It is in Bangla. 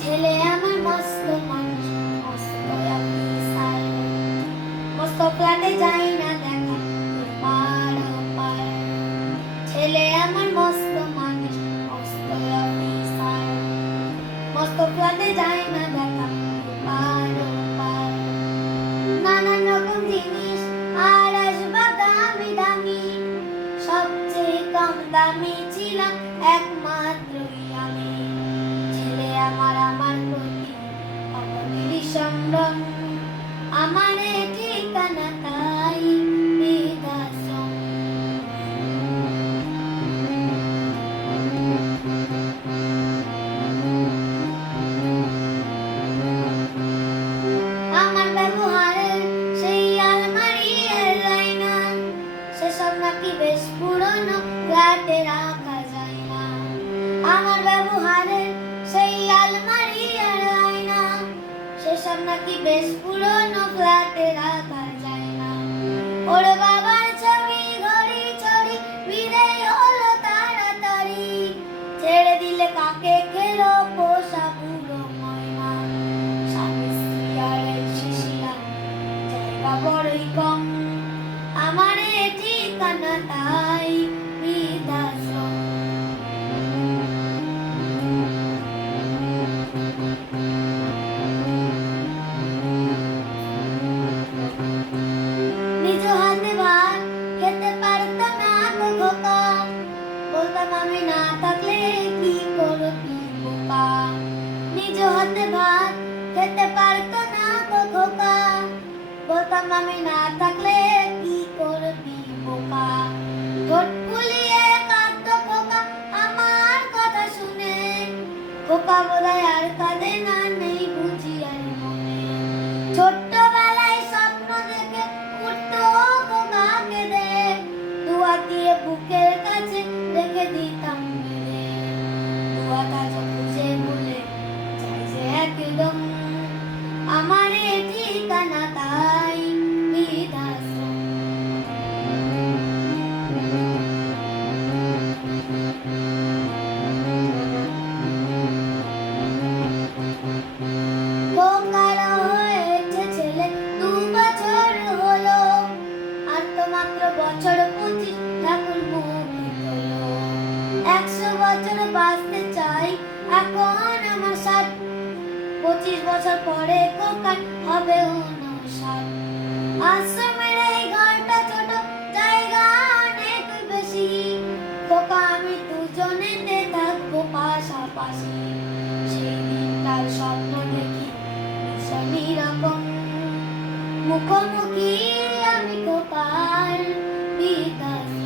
ছেলে আমার মস্ত মানুষ, মস্ত অফিসার, মস্ত ফ্ল্যাটে যাই না দেখা পার পার। ছেলে আমার মস্ত মানুষ, মস্ত অফিসার, মস্ত ফ্ল্যাটে যাই না দেখা পার পার। নানান রকম জিনিস আর আসবাব দামি দামি, সবচেয়ে কম দামি ছিলাম একমাত্রই আমি। ছেলে আমার আমার প্রতি অবনীল সম্ভ্রম, আমার ঠিকানা তাই বৃদ্ধাশ্রম। আমার ব্যবহারের সেই আলমারি এর আয়না, সেসব নাকি বেশ পুরনো, ফ্ল্যাটে রাখা যায় না। আমার ব্যবহারের সেই আলমারি আর আয়না, সেসব নাকি বেশ পুরনো, ফ্ল্যাটে রাখা যায় না। ওর বাবার ছবি ঘড়ি ছড়ি বিদায় হলো তাড়াতাড়ি, ছেড়ে দিলে কাকে খেলো পোষা পুরো ময়না। স্বামী স্ত্রী আর এই শিশিরা জায়গা বড়ই কম, আমার ঠিকানা তাই বৃদ্ধাশ্রম। নিজ হাতে ভাত খেতে পারতো না গো খোকা, বলতাম আমি না থাকলে কি করবি বোকা। নিজ হাতে ভাত খেতে পারতো না গো খোকা, বলতাম আমি না থাকলে কি করবি বোকা। ঠোঁট ফুলিয়ে কাঁদতো খোকা আমার কথা শুনে, খোকা বোধহয় আর কাঁদে না, নেই বুঝি আর মনে। ছোট্টবেলায় স্বপ্ন দেখে উঠতো খোকা কেঁদে, দুয়া দিয়ে বুকের কাছে রেখে দিতাম মেরে। দুয়াটা যে বুঝে ভুলে যাই যে একদম, আমার ঠিকানা তাই বৃদ্ধাশ্রম। খোকার হয়েছে ছেলে 2 বছর হলো, আর তো মাত্র বছর 25 ঠাকুর মুখে হলো। 100 বছর বাঁচতে চাই এখন আমার 60, 25 বছর পরে খোকার হবে 59। আশ্রমের এই ঘরটা ছোট, জায়গা অনেক বেশি, খোকা আমি দুজনেতে থাকবো পাশাপাশি। সেই দিনটার স্বপ্ন দেখি ভীষণই রকম, মুখোমুখি আমি খোকার বৃদ্ধাশ্রম।